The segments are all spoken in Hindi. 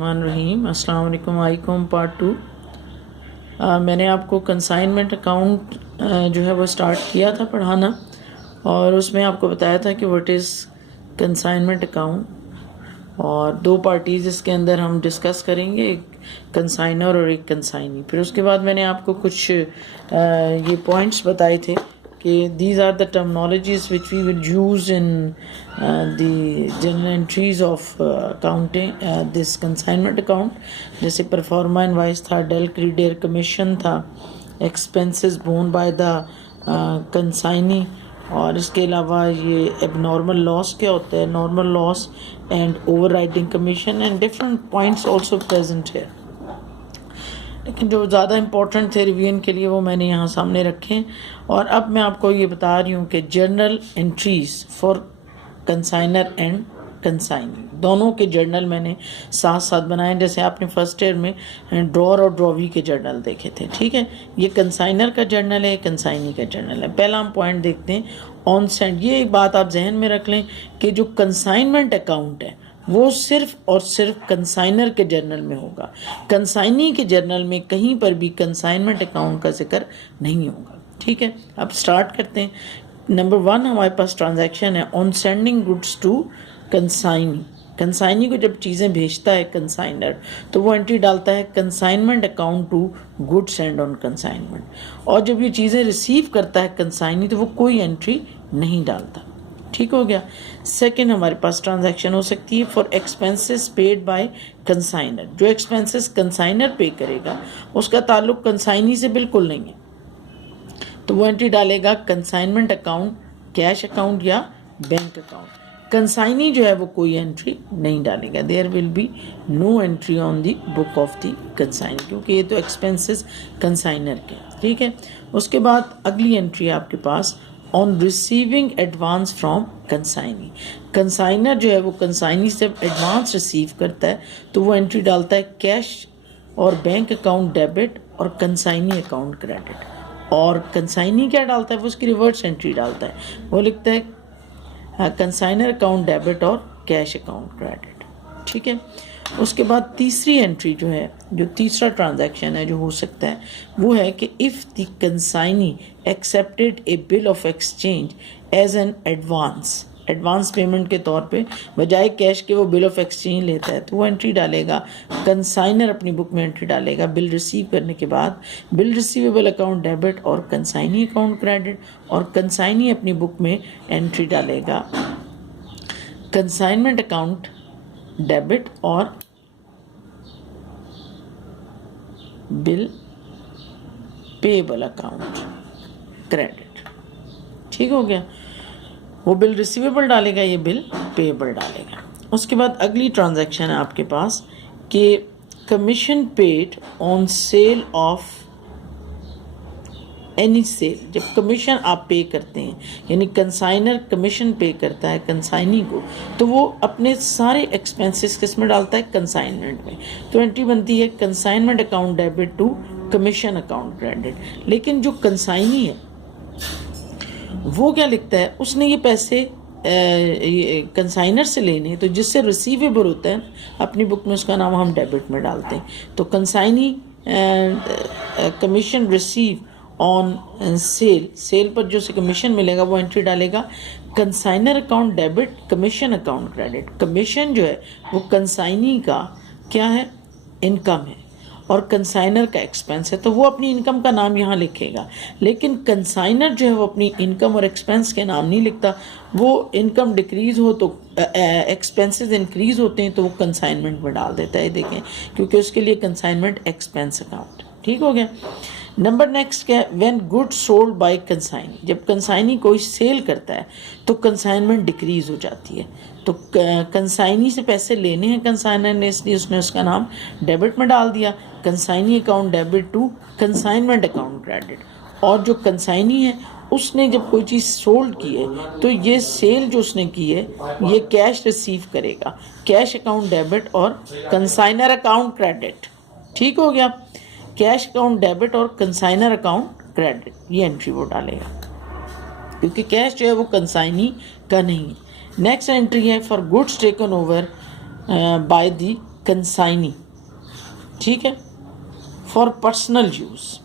बिस्मिल्लाहिर्रहमानिर्रहीम। अस्सलाम वालेकुम। आइकॉम पार्ट 2। मैंने आपको कंसाइनमेंट अकाउंट जो है वो स्टार्ट किया था पढ़ाना, और उसमें आपको बताया था कि व्हाट इज़ कंसाइनमेंट अकाउंट, और दो पार्टीज़ इसके अंदर हम डिस्कस करेंगे, एक कंसाइनर और एक कंसाइनी। फिर उसके बाद मैंने आपको कुछ ये पॉइंट्स बताए थे कि these are the terminologies which we will use in the general entries of accounting this consignment account. जैसे परफॉर्मा इनवाइस था, डेल क्रीडियर कमीशन था, expenses borne by the consignee, और इसके अलावा ये एबनॉर्मल लॉस क्या होता है, normal loss and overriding commission, and different points also present है। लेकिन जो ज़्यादा इम्पोर्टेंट थे रिवीजन के लिए वो मैंने यहाँ सामने रखे। और अब मैं आपको ये बता रही हूँ कि journal entries for consignor and consignee, दोनों के जर्नल मैंने साथ साथ बनाए। जैसे आपने फर्स्ट ईयर में ड्रॉर और ड्रॉवी के जर्नल देखे थे, ठीक है। ये कंसाइनर का जर्नल है, कंसाइनी का जर्नल है। पहला हम पॉइंट देखते हैं ऑन सेंड। ये एक बात आप जहन में रख लें कि जो कंसाइनमेंट अकाउंट है वो सिर्फ और सिर्फ कंसाइनर के जर्नल में होगा। कंसाइनी के जर्नल में कहीं पर भी कंसाइनमेंट अकाउंट का जिक्र नहीं होगा, ठीक है। अब स्टार्ट करते हैं। नंबर 1 हमारे पास ट्रांजैक्शन है on sending goods to consignee. Consignee को जब चीज़ें भेजता है कंसाइनर तो वो एंट्री डालता है consignment account to goods sent on consignment, और जब ये चीज़ें रिसीव करता है कंसाइनी तो वो कोई एंट्री नहीं डालता, ठीक हो गया। सेकंड हमारे पास ट्रांजैक्शन हो सकती है for expenses paid by consignor. जो एक्सपेंसेस कंसाइनर पे करेगा उसका ताल्लुक कंसाइनी से बिल्कुल नहीं है, तो वो एंट्री डालेगा कंसाइनमेंट अकाउंट, कैश अकाउंट या बैंक अकाउंट। कंसाइनी जो है वो कोई एंट्री नहीं डालेगा। There will be no entry on the book of the consignee, क्योंकि ये तो एक्सपेंसेस कंसाइनर के, ठीक है। उसके बाद अगली एंट्री आपके पास on receiving advance from consignee. Consignor जो है वो कंसाइनी से एडवांस रिसीव करता है तो वो एंट्री डालता है कैश और बैंक अकाउंट डेबिट और कंसाइनी अकाउंट क्रेडिट। और कंसाइनी क्या डालता है, वो उसकी रिवर्स एंट्री डालता है, वो लिखता है कंसाइनर अकाउंट डेबिट और कैश अकाउंट क्रेडिट, ठीक है। उसके बाद तीसरी एंट्री जो है, जो तीसरा ट्रांजैक्शन है जो हो सकता है, वो है कि if the consignee accepted a bill of exchange as an advance payment के तौर पे, बजाय कैश के वो बिल ऑफ एक्सचेंज लेता है तो वो एंट्री डालेगा, कंसाइनर अपनी बुक में एंट्री डालेगा बिल रिसीव करने के बाद, बिल रिसीवेबल अकाउंट डेबिट और कंसाइनी अकाउंट क्रेडिट, और कंसाइनी अपनी बुक में एंट्री डालेगा कंसाइनमेंट अकाउंट डेबिट और बिल पेएबल अकाउंट क्रेडिट, ठीक हो गया। वो बिल रिसीवेबल डालेगा, ये बिल पेएबल डालेगा। उसके बाद अगली ट्रांजैक्शन है आपके पास कि commission paid on sale of any sale. जब कमीशन आप पे करते हैं, यानी कंसाइनर कमीशन पे करता है कंसाइनी को, तो वो अपने सारे एक्सपेंसेस किस में डालता है, कंसाइनमेंट में। तो एंट्री बनती है consignment account debit to commission account credit. लेकिन जो कंसाइनी है वो क्या लिखता है, उसने ये पैसे कंसाइनर से लेने, तो जिससे रिसीवेबल होता है अपनी बुक में उसका नाम हम डेबिट में डालते हैं। तो consignee commission receive on sale पर जो से कमीशन मिलेगा वो एंट्री डालेगा consignor account debit commission account credit. Commission जो है वो कंसाइनी का क्या है, इनकम है, और कंसाइनर का एक्सपेंस है, तो वो अपनी इनकम का नाम यहाँ लिखेगा। लेकिन कंसाइनर जो है वो अपनी इनकम और एक्सपेंस के नाम नहीं लिखता। वो इनकम डिक्रीज हो तो एक्सपेंसेस इंक्रीज होते हैं तो वो कंसाइनमेंट में डाल देता है, देखें, क्योंकि उसके लिए कंसाइनमेंट एक्सपेंस अकाउंट, ठीक हो गया। नंबर नेक्स्ट क्या है, when goods sold by consignee. जब कंसाइनी कोई सेल करता है तो कंसाइनमेंट डिक्रीज हो जाती है। तो कंसाइनी से पैसे लेने हैं कंसाइनर ने, इसलिए उसने उसका नाम डेबिट में डाल दिया, consignee account debit to consignment account credit. और जो कंसाइनी है उसने जब कोई चीज़ सोल्ड की है तो ये सेल जो उसने की है ये कैश रिसीव करेगा, कैश अकाउंट डेबिट और कंसाइनर अकाउंट क्रेडिट, ठीक हो गया। कैश अकाउंट डेबिट और कंसाइनर अकाउंट क्रेडिट, ये एंट्री वो डालेगा, क्योंकि कैश जो है वो कंसाइनी का नहीं है। नेक्स्ट एंट्री है for goods taken over by the consignee, ठीक है, फॉर पर्सनल यूज़।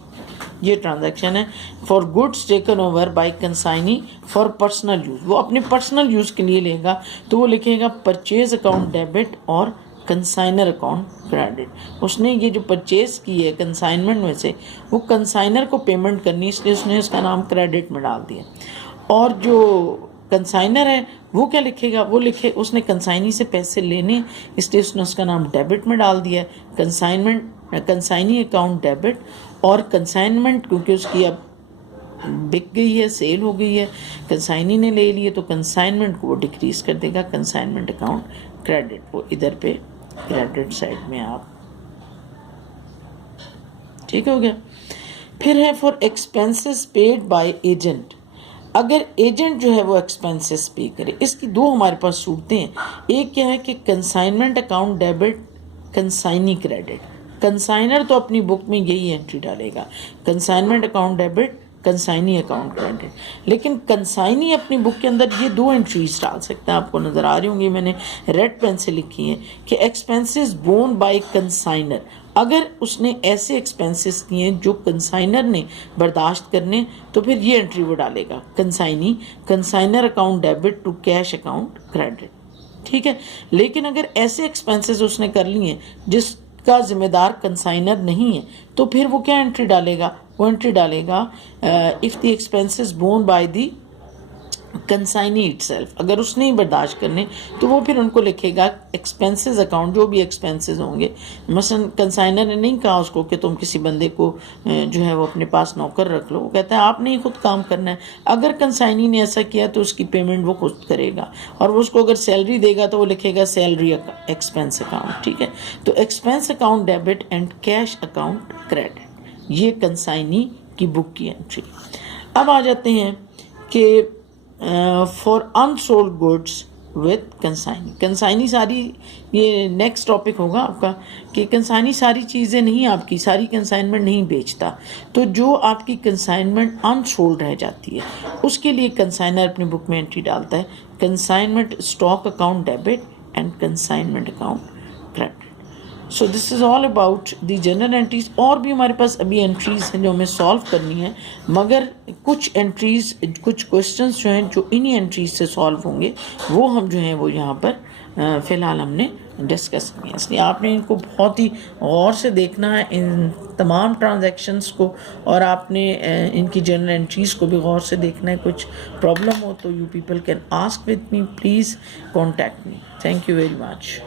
ये ट्रांजैक्शन है for goods taken over by consignee for personal use. वो अपने पर्सनल यूज़ के लिए लेगा तो वो लिखेगा परचेज अकाउंट डेबिट और कंसाइनर अकाउंट क्रेडिट। उसने ये जो परचेज की है कंसाइनमेंट में से, वो कंसाइनर को पेमेंट करनी, इसलिए उसने उसका नाम क्रेडिट में डाल दिया। और जो कंसाइनर है वो क्या लिखेगा, वो लिखे उसने कंसाइनी से पैसे लेने, इसलिए उसने उसका नाम डेबिट में डाल दिया। कंसाइनी अकाउंट डेबिट, और कंसाइनमेंट क्योंकि उसकी अब बिक गई है, सेल हो गई है, कंसाइनी ने ले लिए, तो कंसाइनमेंट को वो डिक्रीज कर देगा, कंसाइनमेंट अकाउंट क्रेडिट, वो इधर पे क्रेडिट साइड में आप, ठीक हो गया। फिर है for expenses paid by agent. अगर एजेंट जो है वो एक्सपेंसेस पे करे, इसकी दो हमारे पास सूरतें हैं। एक क्या है कि consignment account debit, consignee credit. Consignor तो अपनी बुक में यही एंट्री डालेगा, consignment account debit, consignee account credit. लेकिन कंसाइनी अपनी बुक के अंदर ये दो एंट्रीज डाल सकता है, आपको नज़र आ रही होंगी, मैंने रेड पेन से लिखी है कि एक्सपेंसेस बोन बाय कंसाइनर। अगर उसने ऐसे एक्सपेंसेस किए जो कंसाइनर ने बर्दाश्त करने, तो फिर ये एंट्री वो डालेगा consignee, consignor account debit to cash account credit, ठीक है। लेकिन अगर ऐसे एक्सपेंसेस उसने कर लिए जिसका जिम्मेदार कंसाइनर नहीं है, तो फिर वो क्या एंट्री डालेगा, वो एंट्री डालेगा if the expenses borne by the consignee itself. अगर उसने ही बर्दाश्त करने तो वो फिर उनको लिखेगा एक्सपेंसेस अकाउंट, जो भी एक्सपेंसेस होंगे। मसलन कंसाइनर ने नहीं कहा उसको कि तुम किसी बंदे को जो है वो अपने पास नौकर रख लो, वो कहता है आपने ही खुद काम करना है। अगर कंसाइनी ने ऐसा किया तो उसकी पेमेंट वो खुद करेगा, और वो उसको अगर सैलरी देगा तो वो लिखेगा सैलरी एक्सपेंस अकाउंट, ठीक है। तो expense account debit and cash account credit, ये कंसाइनी की बुक की एंट्री। अब आ जाते हैं कि for unsold goods with consignee. Consignee सारी, ये नेक्स्ट टॉपिक होगा आपका कि कंसाइनी सारी चीज़ें नहीं, आपकी सारी कंसाइनमेंट नहीं बेचता, तो जो आपकी कंसाइनमेंट अनसोल्ड रह जाती है उसके लिए कंसाइनर अपनी बुक में एंट्री डालता है consignment stock account debit and consignment account credit. So this is all about the general entries. और भी हमारे पास अभी एंट्रीज हैं जो हमें सॉल्व करनी है, मगर कुछ एंट्रीज, कुछ क्वेश्चंस जो हैं जो इन्हीं एंट्रीज से सॉल्व होंगे, वो हम जो हैं वो यहाँ पर फ़िलहाल हमने डिस्कस किए हैं। इसलिए आपने इनको बहुत ही गौर से देखना है, इन तमाम ट्रांजैक्शंस को, और आपने इनकी जनरल एंट्रीज़ को भी गौर से देखना है। कुछ प्रॉब्लम हो तो you people can ask with me, please contact me. Thank you very much.